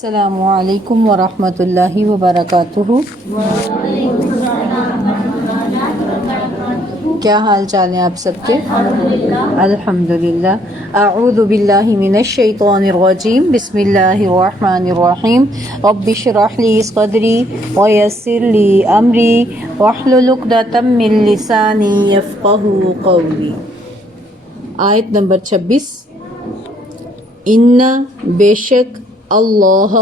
السلام علیکم ورحمۃ اللہ وبرکاتہ۔ کیا حال چال ہیں آپ سب کے؟ الحمدللہ۔ اعوذ باللہ من الشیطان الرجیم، بسم اللہ الرحمن الرحیم۔ رب اشرح لی صدری ویسر لی امری واحلل عقدۃ من لسانی یفقہوا قولی۔ آیت نمبر 26۔ ان بے شک اللہ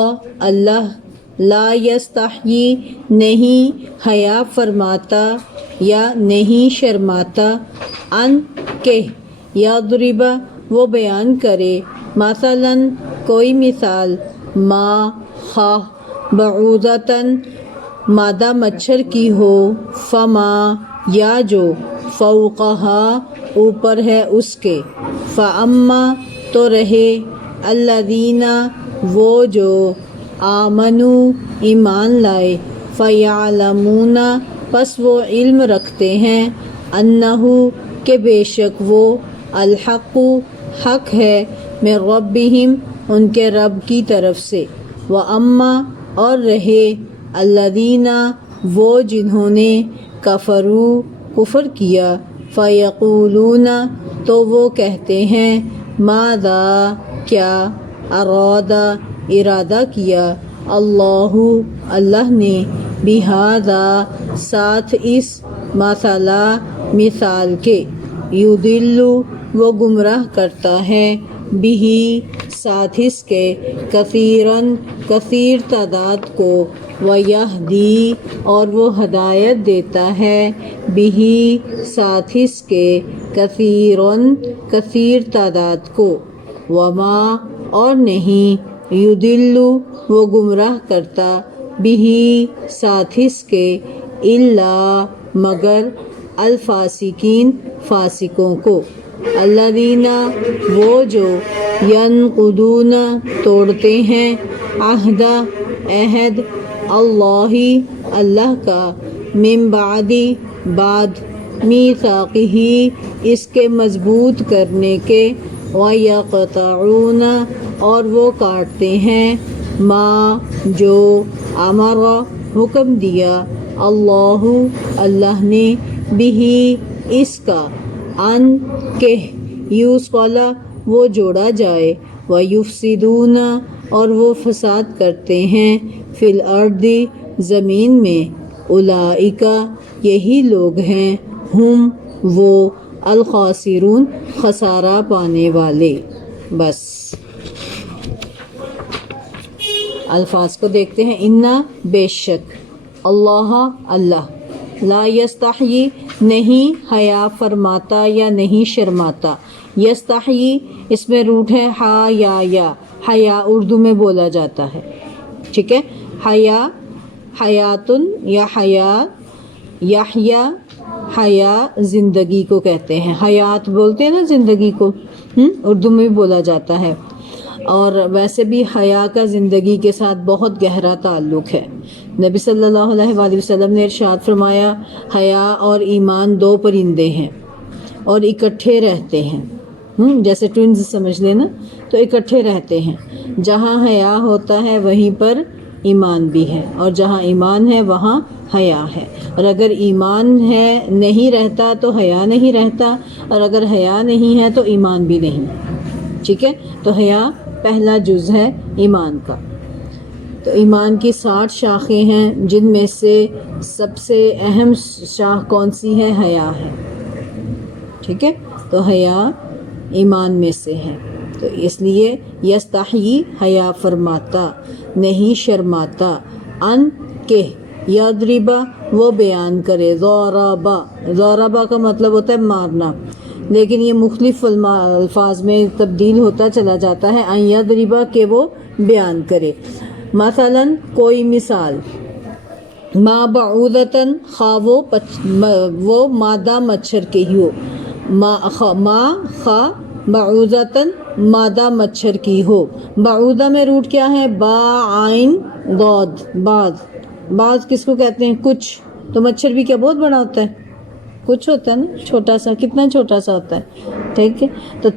لا یستحیی نہیں حیا فرماتا یا نہیں شرماتا، ان کہ یضرب وہ بیان کرے، مثلاً کوئی مثال، ما خواہ بعوضۃً مادہ مچھر کی ہو، فما یا جو فوقہا اوپر ہے اس کے، فاما تو رہے الذین وہ جو آمنوا ایمان لائے، فیعلمون پس وہ علم رکھتے ہیں، انہو کہ بے شک وہ الحق حق ہے، من ربہم ان کے رب کی طرف سے، واما اور رہے الذین وہ جنہوں نے کفروا کفر کیا، فیقولون تو وہ کہتے ہیں، ماذا کیا، ارادہ ارادہ کیا، اللہ نے، بہذا ساتھ اس، مثلا مثال کے، یضل وہ گمراہ کرتا ہے، بہ ساتھ اس کے، کثیراً کثیر تعداد کو، ویہدی اور وہ ہدایت دیتا ہے، بہ ساتھ اس کے، کثیراً کثیر تعداد کو، وما اور نہیں، یضل وہ گمراہ کرتا، بہ ساتھ اس کے، الا مگر، الفاسقین فاسقوں کو، الذین وہ جو، ینقضون توڑتے ہیں، عہد اللہ کا، من بعد میثاقہ اس کے مضبوط کرنے کے، وَيَقْطَعُونَ اور وہ کاٹتے ہیں، ما جو امر حکم دیا، اللہ نے، بہ اس کا، ان کہ یوصل وہ جوڑا جائے، وَيُفْسِدُونَ اور وہ فساد کرتے ہیں، فی الارض زمین میں، اولئک یہی لوگ ہیں، ہم وہ، الخاسرون خسارہ پانے والے۔ بس الفاظ کو دیکھتے ہیں۔ انا بے شک، اللہ لا یستحیی نہیں حیا فرماتا یا نہیں شرماتا، یستحیی اس میں روٹ ہے یا حیا اردو میں بولا جاتا ہے، ٹھیک ہے۔ حیا حیاتن یا حیا زندگی کو کہتے ہیں، حیات بولتے ہیں نا زندگی کو، اردو میں بھی بولا جاتا ہے۔ اور ویسے بھی حیا کا زندگی کے ساتھ بہت گہرا تعلق ہے۔ نبی صلی اللہ علیہ وآلہ وسلم نے ارشاد فرمایا، حیا اور ایمان دو پرندے ہیں اور اکٹھے رہتے ہیں، جیسے ٹوئنز سمجھ لینا، تو اکٹھے رہتے ہیں، جہاں حیا ہوتا ہے وہیں پر ایمان بھی ہے، اور جہاں ایمان ہے وہاں حیا ہے، اور اگر ایمان ہے نہیں رہتا تو حیا نہیں رہتا، اور اگر حیا نہیں ہے تو ایمان بھی نہیں، ٹھیک ہے۔ تو حیا پہلا جز ہے ایمان کا۔ تو ایمان کی 60 شاخیں ہیں، جن میں سے سب سے اہم شاخ کون سی ہے؟ حیا ہے، ٹھیک ہے۔ تو حیا ایمان میں سے ہے، تو اس لیے یستحیی حیا فرماتا، نہیں شرماتا، ان کہ یضرب وہ بیان کرے، ضربہ کا مطلب ہوتا ہے مارنا، لیکن یہ مختلف الفاظ میں تبدیل ہوتا چلا جاتا ہے، ان یضرب کہ وہ بیان کرے، مثلاً کوئی مثال، ما بعوضۃً خواہ وہ مادہ مچھر کی ہو، ما خواہ بعوضۃً مادہ مچھر کی ہو، بعوضہ میں روٹ کیا ہے؟ با عین ضاد، بعض کس کو کہتے ہیں؟ کچھ، تو مچھر بھی کیا بہت بڑا ہوتا ہے؟ کچھ ہوتا ہے نا چھوٹا سا، کتنا چھوٹا سا ہوتا ہے، ٹھیک ہے۔ تو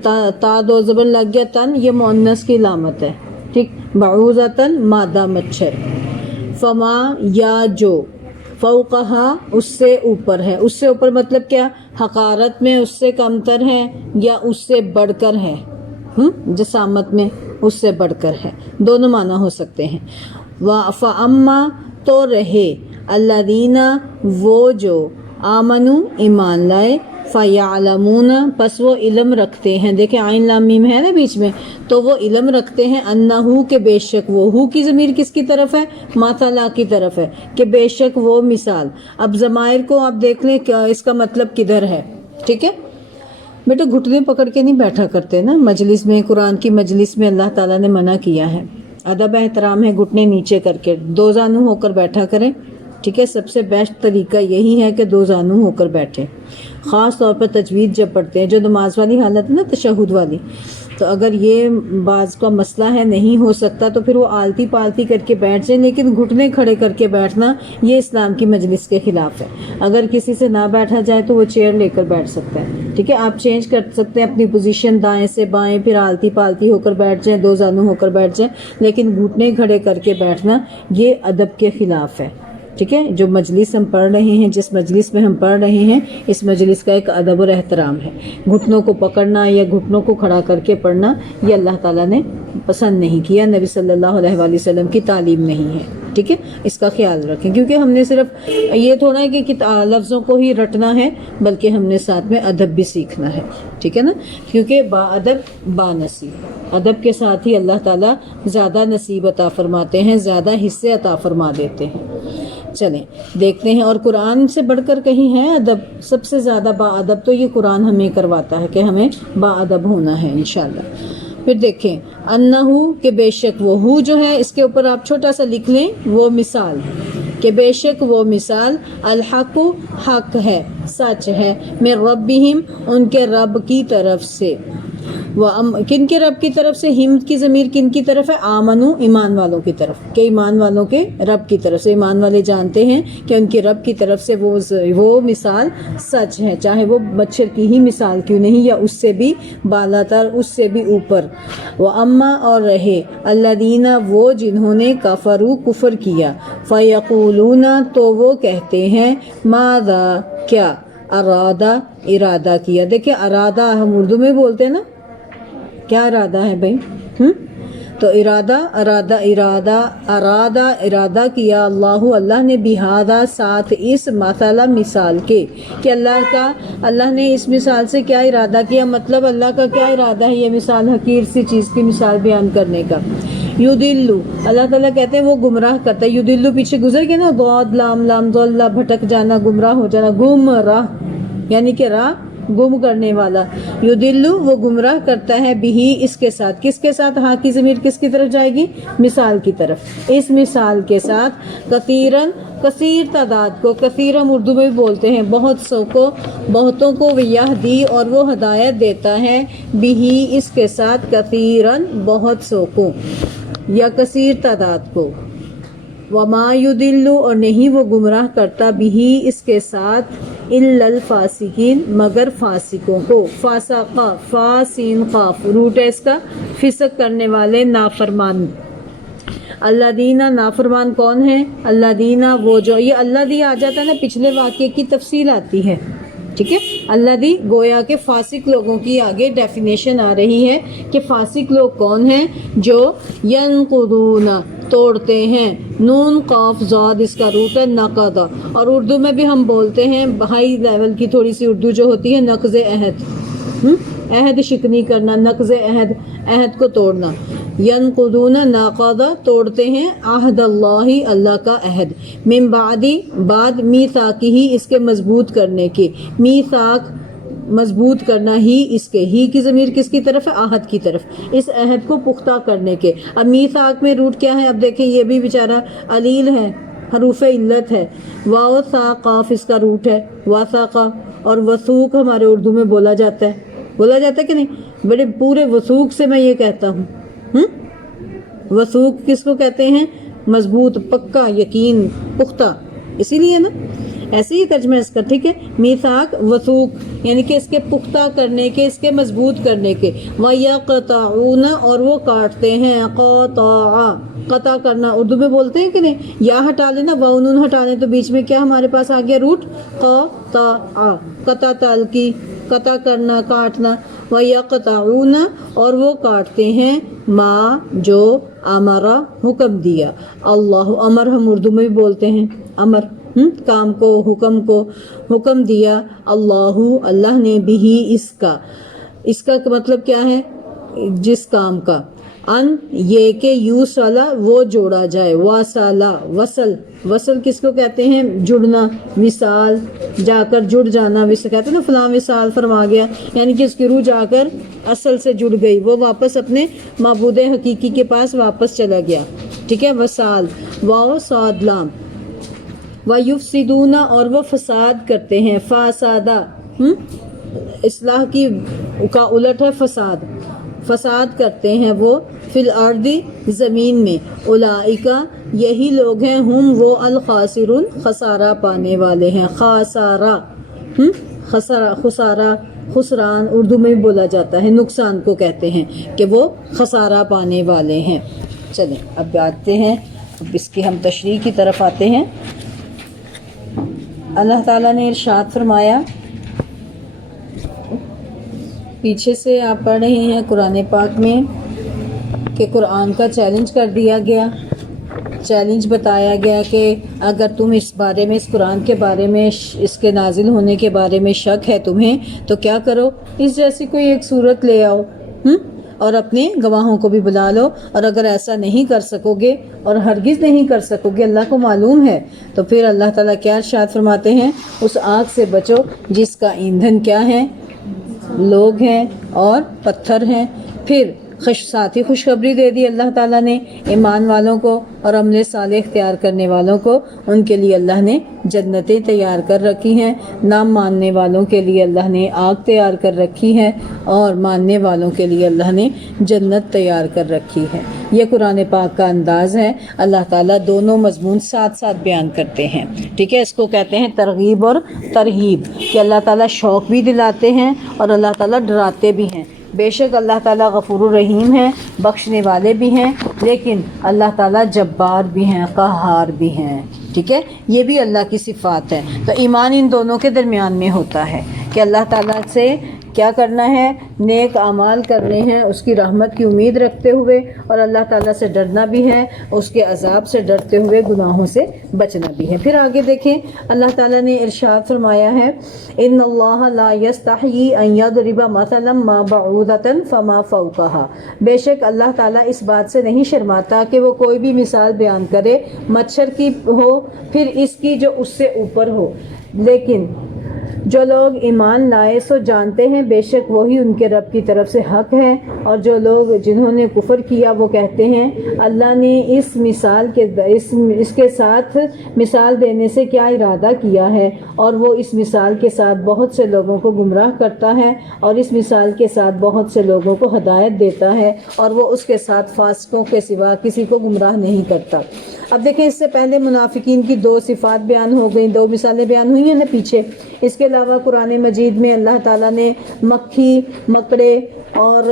تا دو زبر لگ گیا، تن، یہ مؤنث کی علامت ہے، ٹھیک، بعوضتن مادہ مچھر، فما یا جو، فوقہا اس سے اوپر ہے، اس سے اوپر مطلب کیا، حقارت میں اس سے کمتر ہے یا اس سے بڑھ کر ہے، جسامت میں اس سے بڑھ کر ہے، دونوں معنی ہو سکتے ہیں۔ فَأَمَّا تو رہے، الَّذِينَ وہ جو، آمنو ایمان لائے، فَيَعْلَمُونَ پس وہ علم رکھتے ہیں، دیکھیں عین لام میم ہے نا بیچ میں، تو وہ علم رکھتے ہیں، انہو کہ بے شک وہ، ہو کی ضمیر کس کی طرف ہے، مثلا کی طرف ہے، کہ بے شک وہ مثال۔ اب ضمائر کو آپ دیکھ لیں کہ اس کا مطلب کدھر ہے، ٹھیک ہے بیٹا، گھٹنے پکڑ کے نہیں بیٹھا کرتے نا مجلس میں، قرآن کی مجلس میں اللہ تعالیٰ نے منع کیا ہے، ادب احترام ہے گھٹنے نیچے کر کے دو زانو ہو کر بیٹھا کریں، ٹھیک ہے، سب سے بیسٹ طریقہ یہی ہے کہ دو زانو ہو کر بیٹھے، خاص طور پر تجوید جب پڑھتے ہیں، جو نماز والی حالت ہے نا تشہد والی، تو اگر یہ بعض کا مسئلہ ہے نہیں ہو سکتا تو پھر وہ آلتی پالتی کر کے بیٹھ جائیں، لیکن گھٹنے کھڑے کر کے بیٹھنا یہ اسلام کی مجلس کے خلاف ہے۔ اگر کسی سے نہ بیٹھا جائے تو وہ چیئر لے کر بیٹھ سکتا ہے، ٹھیک ہے، آپ چینج کر سکتے ہیں اپنی پوزیشن دائیں سے بائیں، پھر آلتی پالتی ہو کر بیٹھ جائیں، دو زانو ہو کر بیٹھ جائیں، لیکن گھٹنے کھڑے کر کے بیٹھنا یہ ادب کے خلاف ہے، ٹھیک ہے۔ جو مجلس ہم پڑھ رہے ہیں، جس مجلس میں ہم پڑھ رہے ہیں، اس مجلس کا ایک ادب اور احترام ہے، گھٹنوں کو پکڑنا یا گھٹنوں کو کھڑا کر کے پڑھنا یہ اللہ تعالیٰ نے پسند نہیں کیا، نبی صلی اللہ علیہ وآلہ وسلم کی تعلیم نہیں ہے، ٹھیک ہے، اس کا خیال رکھیں، کیونکہ ہم نے صرف یہ تھوڑا ہے کہ لفظوں کو ہی رٹنا ہے، بلکہ ہم نے ساتھ میں ادب بھی سیکھنا ہے، ٹھیک ہے نا، کیونکہ با ادب با نصیب، ادب کے ساتھ ہی اللہ تعالیٰ زیادہ نصیب عطا فرماتے ہیں، زیادہ حصے عطا فرما دیتے ہیں۔ چلیں دیکھتے ہیں، اور قرآن سے بڑھ کر کہیں ہے ادب، سب سے زیادہ با ادب تو یہ قرآن ہمیں کرواتا ہے کہ ہمیں با ادب ہونا ہے انشاءاللہ۔ پھر دیکھیں انہو کہ بے شک وہ، ہو جو ہے اس کے اوپر آپ چھوٹا سا لکھ لیں، وہ مثال، کہ بے شک وہ مثال، الحق حق ہے، سچ ہے، من ربہم ان کے رب کی طرف سے، کن کے رب کی طرف سے، ہم کی ضمیر کن کی طرف ہے، آمنو ایمان والوں کی طرف، کہ ایمان والوں کے رب کی طرف سے، ایمان والے جانتے ہیں کہ ان کے رب کی طرف سے وہ مثال سچ ہے، چاہے وہ مچھر کی ہی مثال کیوں نہیں، یا اس سے بھی بالا تر، اس سے بھی اوپر۔ وَأَمَّا اور رہے، الَّذِينَ وہ جنہوں نے کفروا کفر کیا، فَيَقُولُونَ تو وہ کہتے ہیں، ماذا کیا، ارادہ ارادہ کیا، دیکھیں ارادہ ہم اردو میں بولتے ہیں نا، کیا ارادہ ہے بھائی، تو ارادہ کیا اللہ نے بہذا ساتھ اس مثلا مثال کے، کہ اللہ نے اس مثال سے کیا ارادہ کیا، مطلب اللہ کا کیا ارادہ ہے یہ مثال حقیر سی چیز کی مثال بیان کرنے کا۔ یدلو اللہ تعالیٰ کہتے ہیں وہ گمراہ کرتا ہے، یدلو پیچھے گزر گیا نا، ضاد لام لام ضل بھٹک جانا، گمراہ ہو جانا، گمراہ یعنی کہ راہ گم کرنے والا، یدلو وہ گمراہ کرتا ہے، بھی اس کے ساتھ، کس کے ساتھ، ہاں کی ضمیر کس کی طرف جائے گی، مثال کی طرف، اس مثال کے ساتھ، کثیرن کثیر تعداد کو، کثیر ہم اردو میں بھی بولتے ہیں بہت سو کو، بہتوں کو، یہدی اور وہ ہدایت دیتا ہے، بھی اس کے ساتھ، کثیرن بہت سو کو یا کثیر تعداد کو، وما یدلو اور نہیں وہ گمراہ کرتا، بھی اس کے ساتھ، الا الفاسقین مگر فاسقوں کو، فاسقہ فاسین قاف روٹ ہے اس کا، فسق کرنے والے، نافرمان۔ الذین نافرمان کون ہیں، الذین وہ جو، یہ الذی آ جاتا ہے نا پچھلے واقعے کی تفصیل آتی ہے، ٹھیک ہے، الذی گویا کہ فاسق لوگوں کی آگے ڈیفینیشن آ رہی ہے کہ فاسق لوگ کون ہیں، جو ینقضون توڑتے ہیں، نون قاف زاد اس کا روٹ ہے نقض، اور اردو میں بھی ہم بولتے ہیں ہائی لیول کی تھوڑی سی اردو جو ہوتی ہے، نقض عہد، عہد شکنی کرنا، نقض عہد، عہد کو توڑنا، ینقضون ناقض توڑتے ہیں، عہد اللہ کا عہد، من بعد میثاقہ اس کے مضبوط کرنے کے، میثاق مضبوط کرنا ہی اس کے، ہی کی ضمیر کس کی طرف ہے، عہد کی طرف، اس عہد کو پختہ کرنے کے۔ اب میثاق میں روٹ کیا ہے، اب دیکھیں یہ بھی بیچارہ علیل ہے، حروف علت ہے، واو ثا قاف اس کا روٹ ہے، وثاقہ، اور وثوق ہمارے اردو میں بولا جاتا ہے کہ نہیں، بڑے پورے وثوق سے میں یہ کہتا ہوں، وثوق کس کو کہتے ہیں، مضبوط، پکا، یقین، پختہ، اسی لیے نا ایسے ہی ترجمہ اس کا، ٹھیک ہے. میثاق وثوق یعنی کہ اس کے پختہ کرنے کے، اس کے مضبوط کرنے کے. وَيَقْطَعُونَ اور وہ کاٹتے ہیں. قطع کرنا اردو میں بولتے ہیں کہ نہیں، یا ہٹا لینا، واو نون ہٹا لیں تو بیچ میں کیا ہمارے پاس آ گیا روٹ قطع. قطع تال کی، قطع کرنا، کاٹنا. وَيَقْطَعُونَ اور وہ کاٹتے ہیں ما جو امرا حکم دیا اللہ. امر ہم اردو میں بھی بولتے ہیں امر، کام کو، حکم کو، حکم دیا اللہ، اللہ نے بھی اس کا مطلب کیا ہے، جس کام کا. ان یہ کہ یوصلا وہ جوڑا جائے. واصلہ وصل کس کو کہتے ہیں، جڑنا. وصال جا کر جڑ جانا، کہتے ہیں نا فلاں وصال فرما گیا، یعنی کہ اس کی روح جا کر اصل سے جڑ گئی، وہ واپس اپنے معبود حقیقی کے پاس واپس چلا گیا. ٹھیک ہے. وصال واو صاد لام. وَيُفْسِدُونَ اور وہ فساد کرتے ہیں. فاسادہ اصلاح کی کا الٹ ہے فساد. فساد کرتے ہیں وہ فی الارض زمین میں. اولئک یہی لوگ ہیں، ہم وہ الخاسرون خسارہ پانے والے ہیں. خسارہ خسارہ خسران اردو میں بھی بولا جاتا ہے، نقصان کو کہتے ہیں کہ وہ خسارہ پانے والے ہیں. چلیں اب آتے ہیں، اب اس کی ہم تشریح کی طرف آتے ہیں. اللہ تعالیٰ نے ارشاد فرمایا، پیچھے سے آپ پڑھ رہے ہیں قرآن پاک میں کہ قرآن کا چیلنج کر دیا گیا، چیلنج بتایا گیا کہ اگر تم اس بارے میں، اس قرآن کے بارے میں، اس کے نازل ہونے کے بارے میں شک ہے تمہیں تو کیا کرو، اس جیسی کوئی ایک صورت لے آؤ اور اپنے گواہوں کو بھی بلا لو. اور اگر ایسا نہیں کر سکو گے اور ہرگز نہیں کر سکو گے، اللہ کو معلوم ہے، تو پھر اللہ تعالیٰ کیا ارشاد فرماتے ہیں، اس آگ سے بچو جس کا ایندھن کیا ہے، لوگ ہیں اور پتھر ہیں. پھر ساتھ ہی خوشخبری دے دی اللہ تعالیٰ نے ایمان والوں کو اور عمل صالح اختیار کرنے والوں کو، ان کے لیے اللہ نے جنتیں تیار کر رکھی ہیں. نہ ماننے والوں کے لیے اللہ نے آگ تیار کر رکھی ہے اور ماننے والوں کے لیے اللہ نے جنت تیار کر رکھی ہے. یہ قرآن پاک کا انداز ہے. اللہ تعالیٰ دونوں مضمون ساتھ ساتھ بیان کرتے ہیں. ٹھیک ہے. اس کو کہتے ہیں ترغیب اور ترہیب، کہ اللہ تعالیٰ شوق بھی دلاتے ہیں اور اللہ تعالیٰ ڈراتے بھی ہیں. بے شک اللہ تعالیٰ غفور الرحیم ہیں، بخشنے والے بھی ہیں، لیکن اللہ تعالیٰ جبار بھی ہیں، قہار بھی ہیں. ٹھیک ہے. یہ بھی اللہ کی صفات ہے. تو ایمان ان دونوں کے درمیان میں ہوتا ہے کہ اللہ تعالیٰ سے کیا کرنا ہے، نیک اعمال کرنے ہیں اس کی رحمت کی امید رکھتے ہوئے، اور اللہ تعالیٰ سے ڈرنا بھی ہے، اس کے عذاب سے ڈرتے ہوئے گناہوں سے بچنا بھی ہے. پھر آگے دیکھیں اللہ تعالیٰ نے ارشاد فرمایا ہے، ان اللہ لا یستحیی ان یضرب مثلا ما بعوضۃ فما فوقها. بے شک اللہ تعالیٰ اس بات سے نہیں شرماتا کہ وہ کوئی بھی مثال بیان کرے، مچھر کی ہو پھر اس کی جو اس سے اوپر ہو. لیکن جو لوگ ایمان لائے سو جانتے ہیں بے شک وہی ان کے رب کی طرف سے حق ہے، اور جو لوگ جنہوں نے کفر کیا وہ کہتے ہیں اللہ نے اس مثال کے اس کے ساتھ مثال دینے سے کیا ارادہ کیا ہے، اور وہ اس مثال کے ساتھ بہت سے لوگوں کو گمراہ کرتا ہے، اور اس مثال کے ساتھ بہت سے لوگوں کو ہدایت دیتا ہے، اور وہ اس کے ساتھ فاسقوں کے سوا کسی کو گمراہ نہیں کرتا. اب دیکھیں اس سے پہلے منافقین کی دو صفات بیان ہو گئیں، دو مثالیں بیان ہوئی ہیں نا پیچھے. اس کے علاوہ قرآن مجید میں اللہ تعالیٰ نے مکھی، مکڑے اور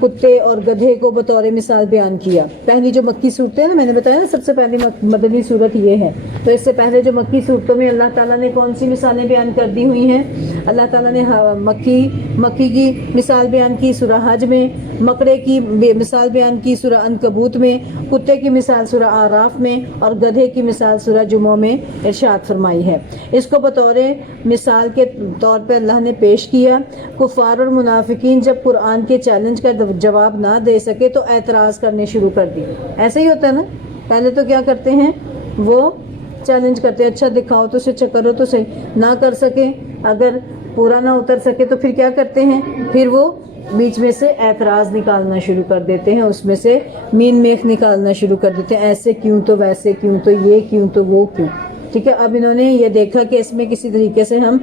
کتے اور گدھے کو بطور مثال بیان کیا. پہلی جو مکی صورتیں ہیں نا، میں نے بتایا نا سب سے پہلی مدنی صورت یہ ہے، تو اس سے پہلے جو مکی صورتوں میں اللہ تعالیٰ نے کون سی مثالیں بیان کر دی ہوئی ہیں؟ اللہ تعالیٰ نے مکی کی مثال بیان کی سورہ حج میں، مکڑے کی مثال بیان کی سورہ عنکبوت میں، کتے کی مثال سورہ اعراف میں، اور گدھے کی مثال سورہ جمعہ میں ارشاد فرمائی ہے. اس کو بطور مثال کے طور پہ اللہ نے پیش کیا. کفار اور منافقین جب قرآن کے چیلنج کا جواب نہ دے سکے تو اعتراض کرنے شروع کر دی. ایسا ہی ہوتا ہے نا، پہلے تو کیا کرتے ہیں، وہ چیلنج کرتے ہیں، اچھا دکھاؤ تو اچھا کرو تو صحیح، نہ کر سکے، اگر پورا نہ اتر سکے تو پھر کیا کرتے ہیں، پھر وہ بیچ میں سے اعتراض نکالنا شروع کر دیتے ہیں، اس میں سے مین میخ نکالنا شروع کر دیتے ہیں، ایسے کیوں تو ویسے کیوں تو یہ کیوں تو وہ کیوں. ٹھیک ہے، اب انہوں نے یہ دیکھا کہ اس میں کسی طریقے سے ہم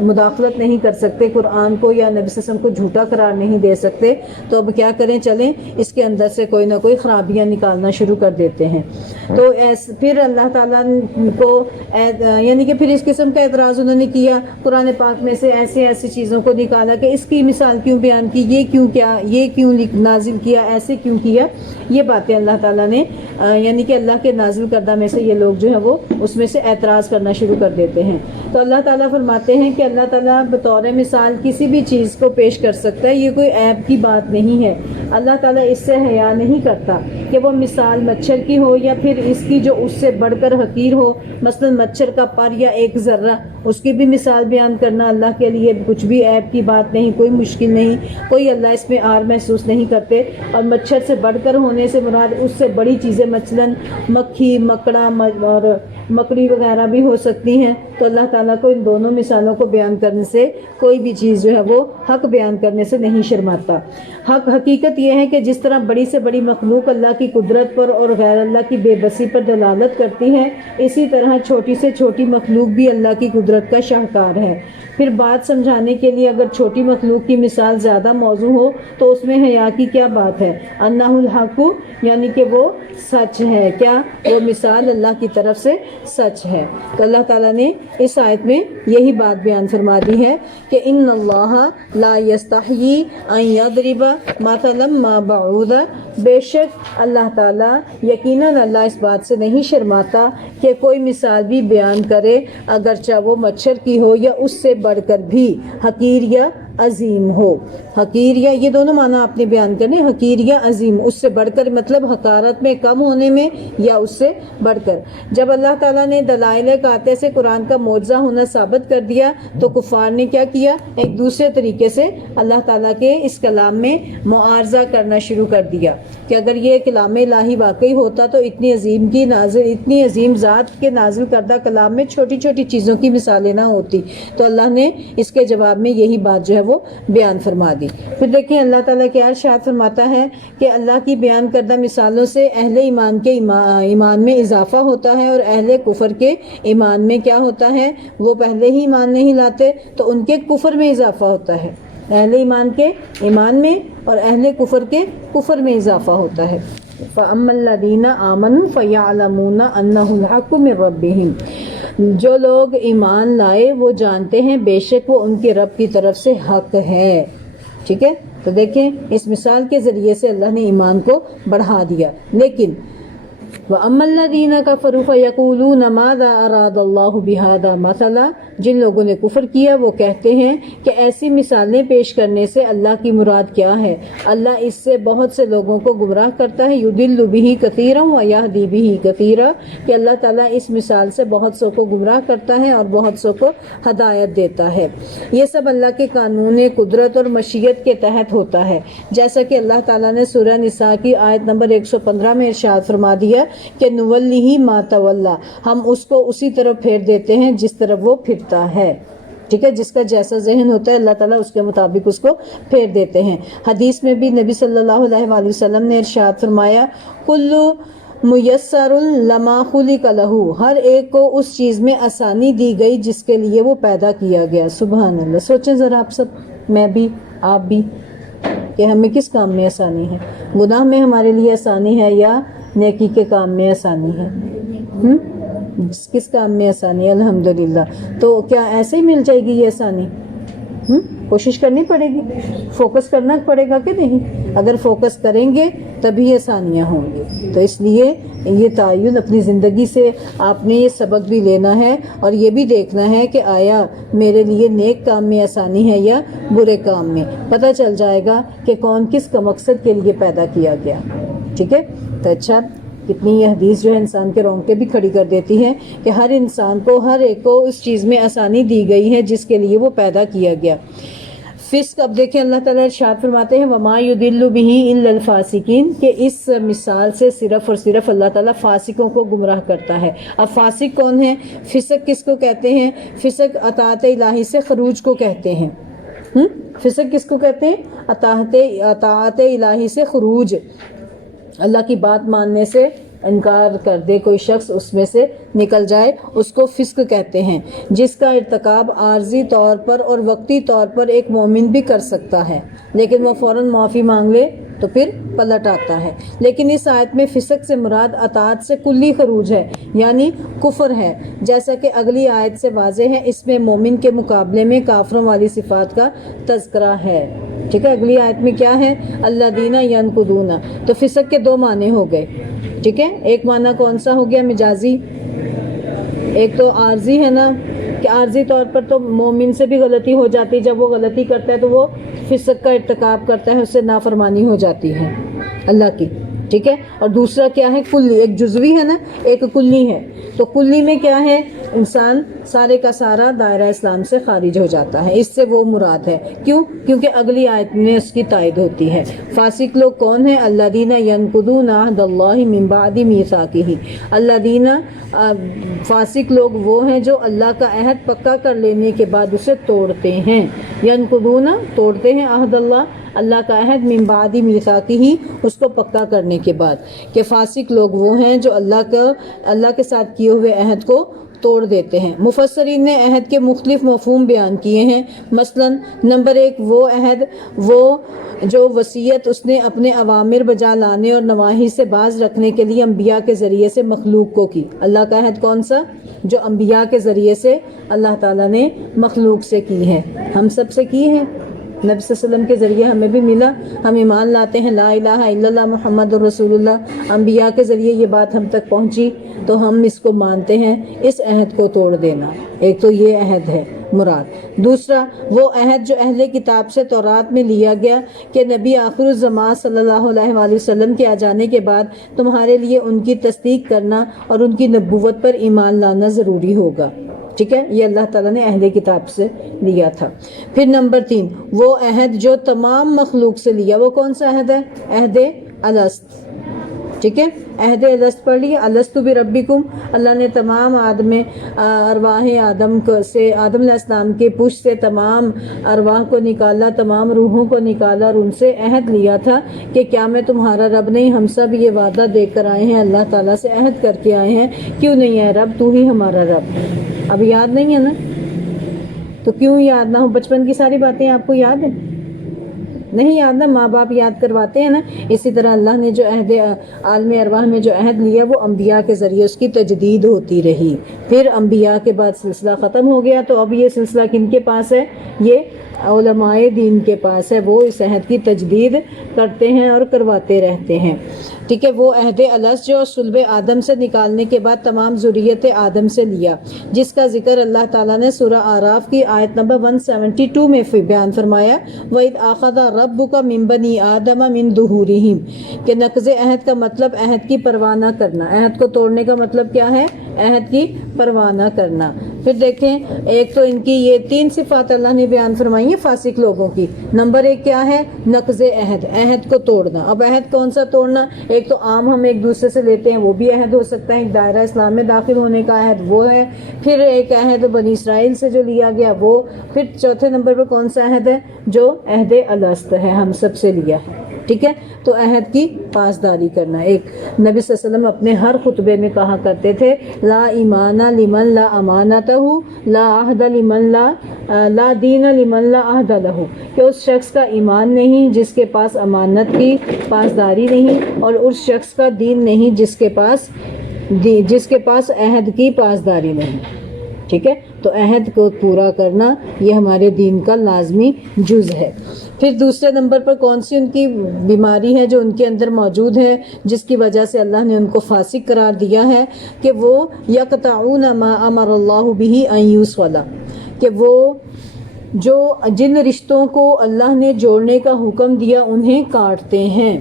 مداخلت نہیں کر سکتے، قرآن کو یا نبی صلی اللہ علیہ وسلم کو جھوٹا قرار نہیں دے سکتے، تو اب کیا کریں، چلیں اس کے اندر سے کوئی نہ کوئی خرابیاں نکالنا شروع کر دیتے ہیں۔ تو پھر اللہ تعالیٰ کو یعنی کہ پھر اس قسم کا اعتراض انہوں نے کیا، قرآن پاک میں سے ایسے ایسی چیزوں کو نکالا کہ اس کی مثال کیوں بیان کی، یہ کیوں نازل کیا، ایسے کیوں کیا، یہ باتیں اللہ تعالیٰ نے یعنی کہ اللہ کے نازل کردہ میں سے یہ لوگ جو ہے وہ اس میں سے اعتراض کرنا شروع کر دیتے ہیں۔ تو اللہ تعالیٰ فرماتے ہیں کہ اللہ تعالیٰ بطور مثال کسی بھی چیز کو پیش کر سکتا ہے، یہ کوئی عیب کی بات نہیں ہے۔ اللہ تعالیٰ اس سے حیا نہیں کرتا کہ وہ مثال مچھر کی ہو یا پھر اس کی جو اس سے بڑھ کر حقیر ہو، مثلا مچھر کا پر یا ایک ذرہ، اس کی بھی مثال بیان کرنا اللہ کے لیے کچھ بھی عیب کی بات نہیں، کوئی مشکل نہیں، کوئی اللہ اس میں عار محسوس نہیں کرتے۔ اور مچھر سے بڑھ کر ہونے سے مراد اس سے بڑی چیزیں مثلا مکھی، مکڑا اور مکڑی وغیرہ بھی ہو سکتی ہیں، تو اللہ تعالیٰ کو ان دونوں مثالوں کو بیان کرنے سے کوئی بھی چیز جو ہے وہ حق بیان کرنے سے نہیں شرماتا۔ حقیقت یہ ہے کہ جس طرح بڑی سے بڑی مخلوق اللہ کی قدرت پر اور غیر اللہ کی بے بسی پر دلالت کرتی ہے، اسی طرح چھوٹی سے چھوٹی مخلوق بھی اللہ کی قدرت کا شاہکار ہے۔ پھر بات سمجھانے کے لیے اگر چھوٹی مخلوق کی مثال زیادہ موزوں ہو تو اس میں حیا کی کیا بات ہے؟ انہ الحق، یعنی کہ وہ سچ ہے، کیا وہ مثال اللہ کی طرف سے سچ ہے۔ تو اللہ تعالیٰ نے اس آیت میں یہی بات بیان فرما دی ہے کہ ان اللہ لا یستحیی ان یضرب مثلا ما بعوضہ، بے شک اللہ تعالیٰ یقیناً اللہ اس بات سے نہیں شرماتا کہ کوئی مثال بھی بیان کرے اگرچہ وہ مچھر کی ہو یا اس سے بڑھ کر بھی حقیر یا عظیم ہو۔ حقیر یا یہ دونوں معنی آپ نے بیان کرنے، حقیر یا عظیم، اس سے بڑھ کر مطلب حقارت میں کم ہونے میں یا اس سے بڑھ کر۔ جب اللہ تعالیٰ نے دلائل قاطع سے قرآن کا معجزہ ہونا ثابت کر دیا تو کفار نے کیا کیا، ایک دوسرے طریقے سے اللہ تعالیٰ کے اس کلام میں معارضہ کرنا شروع کر دیا کہ اگر یہ کلام الہی واقعی ہوتا تو اتنی عظیم ذات کے نازل کردہ کلام میں چھوٹی چھوٹی چیزوں کی مثالیں نہ ہوتی۔ تو اللہ نے اس کے جواب میں یہی بات جو ہے وہ بیان فرما دی۔ پھر دیکھیں اللہ تعالیٰ کیا ارشاد فرماتا ہے کہ اللہ کی بیان کردہ مثالوں سے اہل ایمان کے ایمان میں اضافہ ہوتا ہے اور اہل کفر کے ایمان میں کیا ہوتا ہے، وہ پہلے ہی ایمان نہیں لاتے تو ان کے کفر میں اضافہ ہوتا ہے، اہل ایمان کے ایمان میں اور اہل کفر کے کفر میں اضافہ ہوتا ہے۔ فَأَمَّا الَّذِينَ آمَنُوا فَيَعْلَمُونَ أَنَّهُ الْحَقُّ مِن رَّبِّهِمْ، جو لوگ ایمان لائے وہ جانتے ہیں بے شک وہ ان کے رب کی طرف سے حق ہے۔ ٹھیک ہے، تو دیکھیں اس مثال کے ذریعے سے اللہ نے ایمان کو بڑھا دیا۔ لیکن وَأَمَّا الَّذِينَ كَفَرُوا فَيَقُولُونَ مَاذَا أَرَادَ اللَّهُ بِهَذَا مَثَلًا، جن لوگوں نے کفر کیا وہ کہتے ہیں کہ ایسی مثالیں پیش کرنے سے اللہ کی مراد کیا ہے، اللہ اس سے بہت سے لوگوں کو گمراہ کرتا ہے، يُضِلُّ بِهِ كَثِيرًا وَيَهْدِي بِهِ كَثِيرًا، کہ اللہ تعالیٰ اس مثال سے بہت سو کو گمراہ کرتا ہے اور بہت سو کو ہدایت دیتا ہے۔ یہ سب اللہ کے قانون قدرت اور مشیت کے تحت ہوتا ہے، جیسا کہ اللہ تعالیٰ نے سورہ نساء کی آیت نمبر 115 میں ارشاد فرما دیا کہ نولیہ ما تولی، ہم اس کو اسی طرف پھیر دیتے ہیں جس طرف وہ پھرتا ہے۔ ٹھیک ہے، جس کا جیسا ذہن ہوتا ہے اللہ تعالیٰ اس کے مطابق اس کو پھیر دیتے ہیں۔ حدیث میں بھی نبی صلی اللہ علیہ وآلہ وسلم نے ارشاد فرمایا کل میسر لما خلق لہ، ہر ایک کو اس چیز میں آسانی دی گئی جس کے لیے وہ پیدا کیا گیا۔ سبحان اللہ، سوچیں ذرا آپ سب، میں بھی، آپ بھی، کہ ہمیں کس کام میں آسانی ہے؟ گناہ میں ہمارے لیے آسانی ہے یا نیکی کے کام میں آسانی ہے؟ کس کام میں آسانی ہے؟ الحمدللہ۔ تو کیا ایسے ہی مل جائے گی یہ آسانی؟ کوشش کرنی پڑے گی، فوکس کرنا پڑے گا کہ نہیں؟ اگر فوکس کریں گے تبھی آسانیاں ہوں گی۔ تو اس لیے یہ تعین اپنی زندگی سے آپ نے یہ سبق بھی لینا ہے اور یہ بھی دیکھنا ہے کہ آیا میرے لیے نیک کام میں آسانی ہے یا برے کام میں، پتہ چل جائے گا کہ کون کس کا مقصد کے لیے پیدا کیا گیا۔ ٹھیک ہے، تو اچھا، کتنی یہ حدیث جو ہے انسان کے رونگٹے بھی کھڑی کر دیتی ہے کہ ہر انسان کو، ہر ایک کو اس چیز میں آسانی دی گئی ہے جس کے لیے وہ پیدا کیا گیا۔ فسق، اب دیکھیں اللہ تعالیٰ ارشاد فرماتے ہیں وَمَا يُضِلُّ بِهِ إِلَّا الْفَاسِقِينَ، کہ اس مثال سے صرف اور صرف اللہ تعالیٰ فاسقوں کو گمراہ کرتا ہے۔ اب فاسق کون ہے؟ فسق کس کو کہتے ہیں؟ فسق اطاعت الہی سے خروج کو کہتے ہیں۔ فسق کس کو کہتے ہیں؟ اطاعت الہی سے خروج، اللہ کی بات ماننے سے انکار کر دے کوئی شخص، اس میں سے نکل جائے، اس کو فسق کہتے ہیں، جس کا ارتکاب عارضی طور پر اور وقتی طور پر ایک مومن بھی کر سکتا ہے، لیکن وہ فوراً معافی مانگ لے تو پھر پلٹ آتا ہے۔ لیکن اس آیت میں فسق سے مراد اطاعت سے کلی خروج ہے، یعنی کفر ہے، جیسا کہ اگلی آیت سے واضح ہے۔ اس میں مومن کے مقابلے میں کافروں والی صفات کا تذکرہ ہے۔ ٹھیک ہے، اگلی آیت میں کیا ہے؟ الذین ینقضون، تو فسق کے دو معنی ہو گئے۔ ٹھیک ہے، ایک معنی کون سا ہو گیا؟ مجازی، ایک تو عارضی ہے نا، کہ عارضی طور پر تو مومن سے بھی غلطی ہو جاتی ہے، جب وہ غلطی کرتا ہے تو وہ فسق کا ارتکاب کرتا ہے، اس سے نافرمانی ہو جاتی ہے اللہ کی۔ ٹھیک ہے، اور دوسرا کیا ہے؟ کلی، ایک جزوی ہے نا، ایک کلی ہے۔ تو کلی میں کیا ہے؟ انسان سارے کا سارا دائرہ اسلام سے خارج ہو جاتا ہے، اس سے وہ مراد ہے۔ کیوں؟ کیونکہ اگلی آیت میں اس کی تائید ہوتی ہے۔ فاسق لوگ کون ہیں؟ الذین ینقضون عہد اللہ من بعد میثاقہ، الذین، فاسق لوگ وہ ہیں جو اللہ کا عہد پکا کر لینے کے بعد اسے توڑتے ہیں۔ ینقضون، توڑتے ہیں، عہد اللہ، اللہ کا عہد، من بعد میثاقہ، اس کو پکا کرنے کے بعد۔ کہ فاسق لوگ وہ ہیں جو اللہ کے ساتھ کیے ہوئے عہد کو توڑ دیتے ہیں۔ مفسرین نے عہد کے مختلف مفہوم بیان کیے ہیں۔ مثلا نمبر 1، وہ عہد وہ جو وصیت اس نے اپنے اوامر بجا لانے اور نواہی سے باز رکھنے کے لیے انبیاء کے ذریعے سے مخلوق کو کی۔ اللہ کا عہد کون سا؟ جو انبیاء کے ذریعے سے اللہ تعالیٰ نے مخلوق سے کی ہے، ہم سب سے کی ہے، نبی صلی اللہ علیہ وسلم کے ذریعے ہمیں بھی ملا، ہم ایمان لاتے ہیں لا الہ الا اللہ محمد رسول اللہ، انبیاء کے ذریعے یہ بات ہم تک پہنچی تو ہم اس کو مانتے ہیں۔ اس عہد کو توڑ دینا، ایک تو یہ عہد ہے مراد۔ دوسرا، وہ عہد جو اہل کتاب سے تورات میں لیا گیا کہ نبی آخر الزمان صلی اللہ علیہ وآلہ وسلم کے آ جانے کے بعد تمہارے لیے ان کی تصدیق کرنا اور ان کی نبوت پر ایمان لانا ضروری ہوگا۔ ٹھیک ہے، یہ اللہ تعالیٰ نے اہل کتاب سے لیا تھا۔ پھر نمبر 3، وہ عہد جو تمام مخلوق سے لیا، وہ کون سا عہد ہے؟ عہد الست۔ ٹھیک ہے، عہد الست پڑھ لیے، الست بربکم، اللہ نے تمام ارواح آدم سے، آدم علیہ السلام کے پشت سے تمام ارواح کو نکالا، تمام روحوں کو نکالا اور ان سے عہد لیا تھا کہ کیا میں تمہارا رب نہیں؟ ہم سب یہ وعدہ دے کر آئے ہیں، اللہ تعالیٰ سے عہد کر کے آئے ہیں، کیوں نہیں ہے رب؟ تو ہی ہمارا رب۔ اب یاد نہیں ہے نا؟ تو کیوں یاد نہ ہو؟ بچپن کی ساری باتیں آپ کو یاد ہیں؟ نہیں یاد نا، ماں باپ یاد کرواتے ہیں نا۔ اسی طرح اللہ نے جو عہد عالم ارواح میں جو عہد لیا وہ انبیاء کے ذریعے اس کی تجدید ہوتی رہی، پھر انبیاء کے بعد سلسلہ ختم ہو گیا، تو اب یہ سلسلہ کن کے پاس ہے؟ یہ علماء دین کے پاس ہے، وہ اس عہد کی تجدید کرتے ہیں اور کرواتے رہتے ہیں۔ ٹھیک ہے، وہ عہد الست جو صلب آدم سے نکالنے کے بعد تمام ذریت آدم سے لیا، جس کا ذکر اللہ تعالیٰ نے سورہ اعراف کی آیت نمبر 172 میں بیان فرمایا، وَإِذْ أَخَذَ رَبُّكَ مِن بَنِي آدَمَ مِن ظُهُورِهِمْ، کہ نقض عہد کا مطلب عہد کی پرواہ نہ کرنا، عہد کو توڑنے کا مطلب کیا ہے؟ عہد کی پرواہ نہ کرنا۔ پھر دیکھیں، ایک تو ان کی یہ 3 صفات اللہ نے بیان فرمائی ہیں فاسق لوگوں کی۔ نمبر 1 کیا ہے؟ نقض عہد، عہد کو توڑنا۔ اب عہد کون سا توڑنا؟ ایک تو عام ہم ایک دوسرے سے لیتے ہیں، وہ بھی عہد ہو سکتا ہے، ایک دائرہ اسلام میں داخل ہونے کا عہد وہ ہے، پھر ایک عہد بنی اسرائیل سے جو لیا گیا وہ، پھر چوتھے نمبر پر کون سا عہد ہے؟ جو عہد الست ہے، ہم سب سے لیا ہے۔ ٹھیک ہے، تو عہد کی پاسداری کرنا۔ ایک نبی صلی اللہ علیہ وسلم اپنے ہر خطبے میں کہا کرتے تھے، لا ایمان لمن لا امانتہ، لا عہد لمن لا دین لمن لا عہد لہ، کہ اس شخص کا ایمان نہیں جس کے پاس امانت کی پاسداری نہیں، اور اس شخص کا دین نہیں جس کے پاس عہد کی پاسداری نہیں۔ ٹھیک ہے، تو عہد کو پورا کرنا یہ ہمارے دین کا لازمی جز ہے۔ پھر دوسرے نمبر پر کون سی ان کی بیماری ہے جو ان کے اندر موجود ہے، جس کی وجہ سے اللہ نے ان کو فاسق قرار دیا ہے، کہ وہ یقطعون ما امر اللہ بہ ان یوصل، کہ وہ جو جن رشتوں کو اللہ نے جوڑنے کا حکم دیا انہیں کاٹتے ہیں۔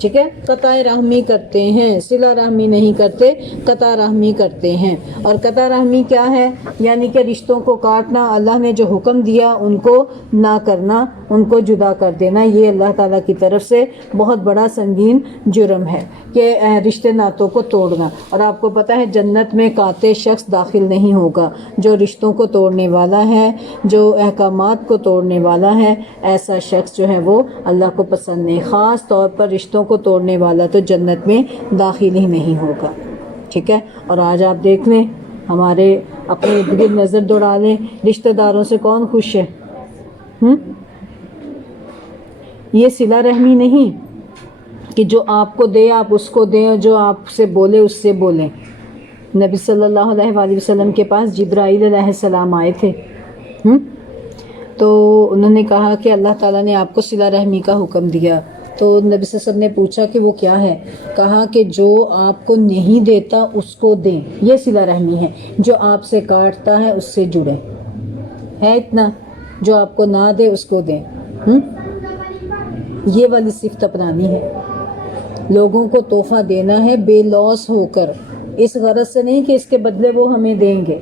ٹھیک ہے، قطع رحمی کرتے ہیں، صلہ رحمی نہیں کرتے، قطع رحمی کرتے ہیں۔ اور قطع رحمی کیا ہے؟ یعنی کہ رشتوں کو کاٹنا، اللہ نے جو حکم دیا ان کو نہ کرنا، ان کو جدا کر دینا، یہ اللہ تعالیٰ کی طرف سے بہت بڑا سنگین جرم ہے کہ رشتے ناتوں کو توڑنا۔ اور آپ کو پتہ ہے جنت میں قاطع شخص داخل نہیں ہوگا، جو رشتوں کو توڑنے والا ہے، جو احکامات کو توڑنے والا ہے، ایسا شخص جو ہے وہ اللہ کو پسند نہیں۔ خاص طور پر رشتوں کو توڑنے والا تو جنت میں داخل ہی نہیں ہوگا. ٹھیک ہے. اور آج آپ دیکھ لیں ہمارے اپنے ارد گرد نظر دوڑا لیں, رشتہ داروں سے کون خوش ہے؟ یہ صلہ رحمی نہیں کہ جو آپ کو دے آپ اس کو دیں, اور جو آپ سے بولے اس سے بولیں. نبی صلی اللہ علیہ وآلہ وسلم کے پاس جبرائیل علیہ السلام آئے تھے, تو انہوں نے کہا کہ اللہ تعالیٰ نے آپ کو صلہ رحمی کا حکم دیا. تو نبی صلی اللہ علیہ وسلم نے پوچھا کہ وہ کیا ہے؟ کہا کہ جو آپ کو نہیں دیتا اس کو دیں, یہ صلہ رحمی ہے. جو آپ سے کاٹتا ہے اس سے جڑیں. ہے اتنا, جو آپ کو نہ دے اس کو دیں. یہ والی صفت اپنانی ہے. لوگوں کو تحفہ دینا ہے بے لوث ہو کر, اس غرض سے نہیں کہ اس کے بدلے وہ ہمیں دیں گے.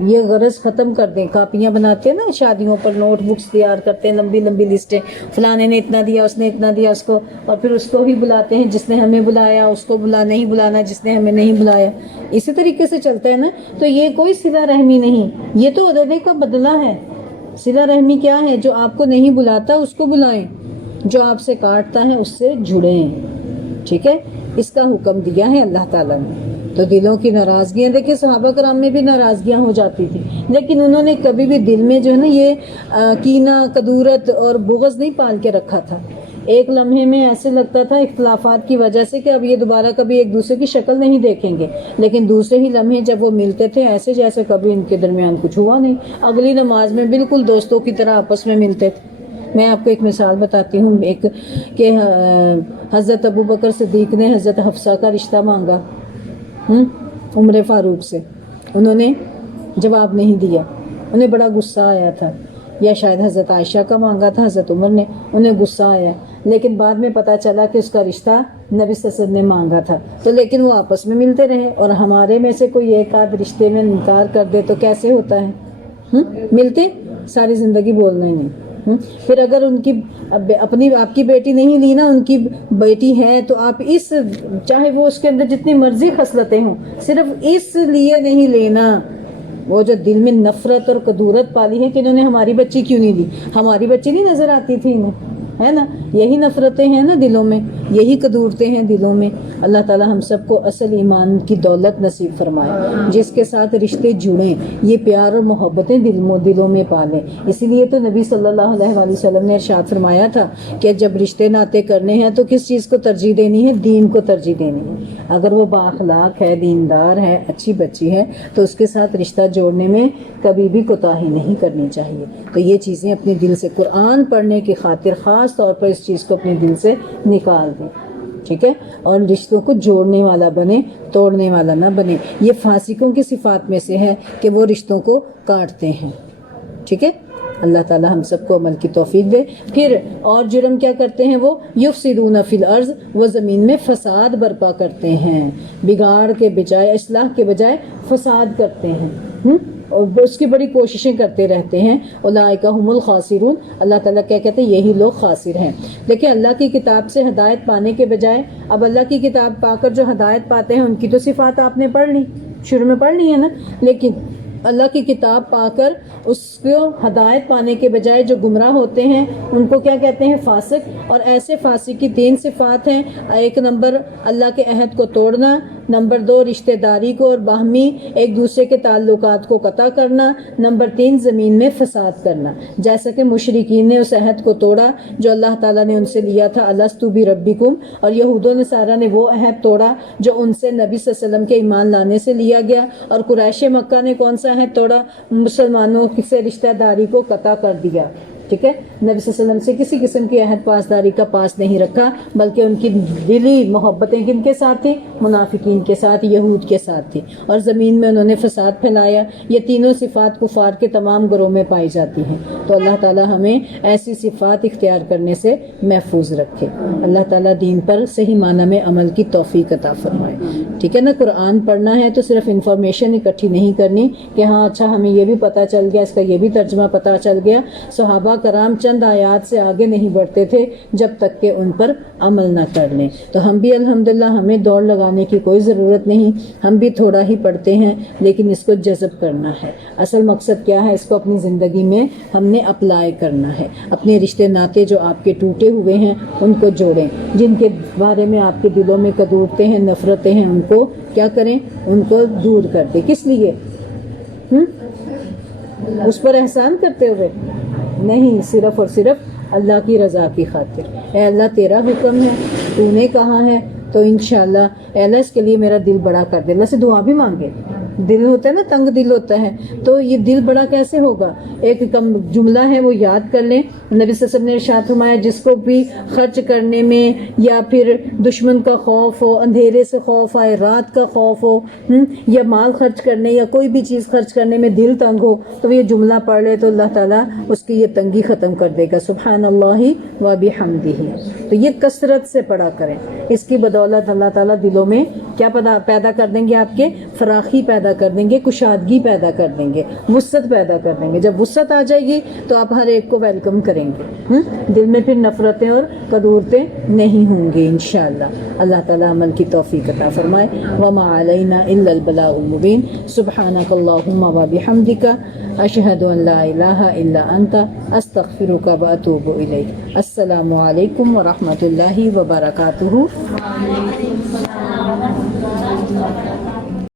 یہ غرض ختم کر دیں. کاپیاں بناتے ہیں نا شادیوں پر, نوٹ بکس تیار کرتے ہیں, لمبی لمبی لسٹیں, فلانے نے اتنا دیا, اس نے اتنا دیا اس کو, اور پھر اس کو ہی بلاتے ہیں جس نے ہمیں بلایا, اس کو نہیں بلانا جس نے ہمیں نہیں بلایا. اسی طریقے سے چلتا ہے نا. تو یہ کوئی صلہ رحمی نہیں, یہ تو عددے کا بدلہ ہے. صلہ رحمی کیا ہے؟ جو آپ کو نہیں بلاتا اس کو بلائیں, جو آپ سے کاٹتا ہے اس سے جڑیں. ٹھیک ہے. اس کا حکم دیا ہے اللہ تعالیٰ نے. تو دلوں کی ناراضگیاں, دیکھیں صحابہ کرام میں بھی ناراضگیاں ہو جاتی تھی, لیکن انہوں نے کبھی بھی دل میں جو ہے نا یہ کینہ, کدورت اور بغض نہیں پال کے رکھا تھا. ایک لمحے میں ایسے لگتا تھا اختلافات کی وجہ سے کہ اب یہ دوبارہ کبھی ایک دوسرے کی شکل نہیں دیکھیں گے, لیکن دوسرے ہی لمحے جب وہ ملتے تھے ایسے جیسے کبھی ان کے درمیان کچھ ہوا نہیں. اگلی نماز میں بالکل دوستوں کی طرح آپس میں ملتے تھے. میں آپ کو ایک مثال بتاتی ہوں, ایک کہ حضرت ابو بکر صدیق نے حضرت حفصہ کا رشتہ مانگا عمر فاروق سے. انہوں نے جواب نہیں دیا, انہیں بڑا غصہ آیا تھا. یا شاید حضرت عائشہ کا مانگا تھا حضرت عمر نے, انہیں غصہ آیا. لیکن بعد میں پتہ چلا کہ اس کا رشتہ نبی صلی اللہ علیہ وسلم نے مانگا تھا. تو لیکن وہ آپس میں ملتے رہے, اور ہمارے میں سے کوئی ایک آدھ رشتے میں انکار کر دے تو کیسے ہوتا ہے؟ ملتے ساری زندگی بولنا ہی نہیں. پھر اگر ان کی اپنی آپ کی بیٹی نہیں لی نا, ان کی بیٹی ہے, تو آپ اس چاہے وہ اس کے اندر جتنی مرضی خصلتیں ہوں, صرف اس لیے نہیں لینا. وہ جو دل میں نفرت اور کدورت پالی ہے کہ انہوں نے ہماری بچی کیوں نہیں لی, ہماری بچی نہیں نظر آتی تھی انہیں, ہے نا. یہی نفرتیں ہیں نا دلوں میں, یہی کدورتیں ہیں دلوں میں. اللہ تعالی ہم سب کو اصل ایمان کی دولت نصیب فرمائے, جس کے ساتھ رشتے جڑیں, یہ پیار اور محبتیں دلوں میں پالیں. اسی لیے تو نبی صلی اللہ علیہ وآلہ وسلم نے ارشاد فرمایا تھا کہ جب رشتے ناطے کرنے ہیں تو کس چیز کو ترجیح دینی ہے؟ دین کو ترجیح دینی ہے. اگر وہ بااخلاق ہے, دیندار ہے, اچھی بچی ہے, تو اس کے ساتھ رشتہ جوڑنے میں کبھی بھی کوتاہی نہیں کرنی چاہیے. تو یہ چیزیں اپنے دل سے قرآن پڑھنے کی خاطر خاص طور پر اس چیز کو اپنے دل سے نکال دیں. ٹھیک ہے. اور رشتوں کو جوڑنے والا بنے, توڑنے والا نہ بنے. یہ فاسقوں کی صفات میں سے ہے کہ وہ رشتوں کو کاٹتے ہیں. ٹھیک ہے. اللہ تعالی ہم سب کو عمل کی توفیق دے. پھر اور جرم کیا کرتے ہیں وہ؟ یفسدون فی الارض, وہ زمین میں فساد برپا کرتے ہیں. بگاڑ کے بجائے, اصلاح کے بجائے فساد کرتے ہیں, اور اس کی بڑی کوششیں کرتے رہتے ہیں. اولئک هم الخاسرون, اللہ تعالیٰ کیا کہتے ہیں؟ یہی لوگ خاسر ہیں. لیکن اللہ کی کتاب سے ہدایت پانے کے بجائے, اب اللہ کی کتاب پا کر جو ہدایت پاتے ہیں ان کی تو صفات آپ نے پڑھ لی, شروع میں پڑھ لی ہے نا. لیکن اللہ کی کتاب پا کر اس کو ہدایت پانے کے بجائے جو گمراہ ہوتے ہیں ان کو کیا کہتے ہیں؟ فاسق. اور ایسے فاسق کی 3 صفات ہیں. 1 نمبر اللہ کے عہد کو توڑنا, نمبر 2 رشتہ داری کو اور باہمی ایک دوسرے کے تعلقات کو قطع کرنا, نمبر 3 زمین میں فساد کرنا. جیسا کہ مشرکین نے اس عہد کو توڑا جو اللہ تعالیٰ نے ان سے لیا تھا, الستو بربکم, اور یہود و نصارہ نے وہ عہد توڑا جو ان سے نبی صلی اللہ علیہ وسلم کے ایمان لانے سے لیا گیا. اور قریش مکہ نے کون سا عہد توڑا؟ مسلمانوں سے رشتہ داری کو قطع کر دیا. ٹھیک ہے. نبی صلی اللہ علیہ وسلم سے کسی قسم کی عہد پاسداری کا پاس نہیں رکھا, بلکہ ان کی دلی محبتیں کن کے ساتھ تھیں؟ منافقین کے ساتھ, یہود کے ساتھ تھی. اور زمین میں انہوں نے فساد پھیلایا. یہ تینوں صفات کفار کے تمام گروہ میں پائی جاتی ہیں. تو اللہ تعالی ہمیں ایسی صفات اختیار کرنے سے محفوظ رکھے. اللہ تعالی دین پر صحیح معنی میں عمل کی توفیق عطا فرمائے. ٹھیک ہے نا. قرآن پڑھنا ہے تو صرف انفارمیشن اکٹھی نہیں کرنی کہ ہاں اچھا ہمیں یہ بھی پتہ چل گیا, اس کا یہ بھی ترجمہ پتہ چل گیا. صحابہ کرام چند آیات سے آگے نہیں بڑھتے تھے جب تک کہ ان پر عمل نہ کر لیں. تو ہم بھی الحمدللہ ہمیں دوڑ لگانے کی کوئی ضرورت نہیں، ہم بھی تھوڑا ہی پڑھتے ہیں لیکن اس کو جذب کرنا ہے. اصل مقصد کیا ہے؟ اس کو اپنی زندگی میں ہم نے اپلائی کرنا ہے. اپنے رشتے ناطے جو آپ کے ٹوٹے ہوئے ہیں ان کو جوڑیں، جن کے بارے میں آپ کے دلوں میں کدورتیں ہیں، نفرتیں ہیں، ان کو کیا کریں؟ ان کو دور کر دیں. کس لیے؟ اس پر احسان کرتے ہوئے نہیں، صرف اور صرف اللہ کی رضا کی خاطر. اے اللہ تیرا حکم ہے، تو نے کہا ہے، تو انشاءاللہ اے اللہ اس کے لیے میرا دل بڑا کر دے. اللہ سے دعا بھی مانگے. دل ہوتا ہے نا، تنگ دل ہوتا ہے، تو یہ دل بڑا کیسے ہوگا؟ ایک کم جملہ ہے وہ یاد کر لیں. نبی صلی اللہ علیہ وسلم نے ارشاد فرمایا جس کو بھی خرچ کرنے میں یا پھر دشمن کا خوف ہو، اندھیرے سے خوف آئے، رات کا خوف ہو، یا مال خرچ کرنے یا کوئی بھی چیز خرچ کرنے میں دل تنگ ہو، تو یہ جملہ پڑھ لے تو اللہ تعالیٰ اس کی یہ تنگی ختم کر دے گا. سبحان اللہ و بحمدہ. تو یہ کثرت سے پڑھا کریں. اس کی بدولت اللہ تعالیٰ دلوں میں کیا پیدا کر دیں گے؟ آپ کے فراخی پیدا کر دیں گے، کشادگی پیدا کر دیں گے، وسعت پیدا کر دیں گے. جب وسعت آ جائے گی تو آپ ہر ایک کو ویلکم کریں گے. دل میں پھر نفرتیں اور کدورتیں نہیں ہوں گی انشاءاللہ. اللہ تعالیٰ عمل کی توفیق عطا فرمائے. وما علینا الا البلاغ المبین. سبحانک اللہم و بحمدک، اشہد ان لا الہ الا انت، استغفرک و اتوب الیک. السلام علیکم ورحمۃ اللہ وبرکاتہ.